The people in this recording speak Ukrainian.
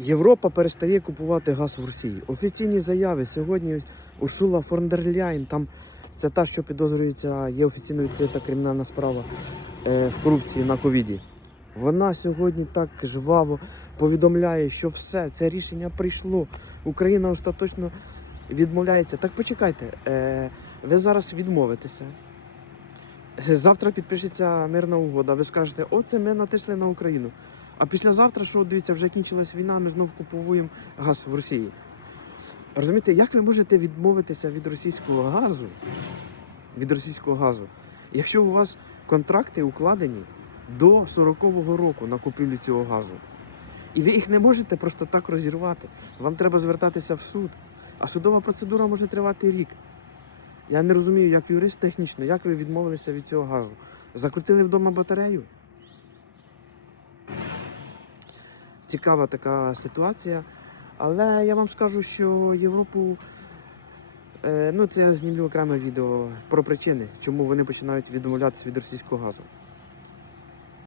Європа перестає купувати газ в Росії. Офіційні заяви сьогодні Урсула фон дер там це та, що підозрюється, є офіційно відкрита кримінальна справа е, в корупції на ковіді. Вона сьогодні так жваво повідомляє, що все це рішення прийшло. Україна остаточно відмовляється. Так почекайте, е, ви зараз відмовитеся. Завтра підпишеться мирна угода. Ви скажете, оце ми натисли на Україну. А післязавтра, що дивіться, вже кінчилась війна, ми знов купуємо газ в Росії. Розумієте, як ви можете відмовитися від російського газу? Від російського газу, якщо у вас контракти укладені до 40-го року на купівлю цього газу, і ви їх не можете просто так розірвати. Вам треба звертатися в суд. А судова процедура може тривати рік. Я не розумію, як юрист технічно, як ви відмовилися від цього газу. Закрутили вдома батарею. Цікава така ситуація. Але я вам скажу, що Європу. Е, ну, це я знімлю окреме відео про причини, чому вони починають відмовлятися від російського газу.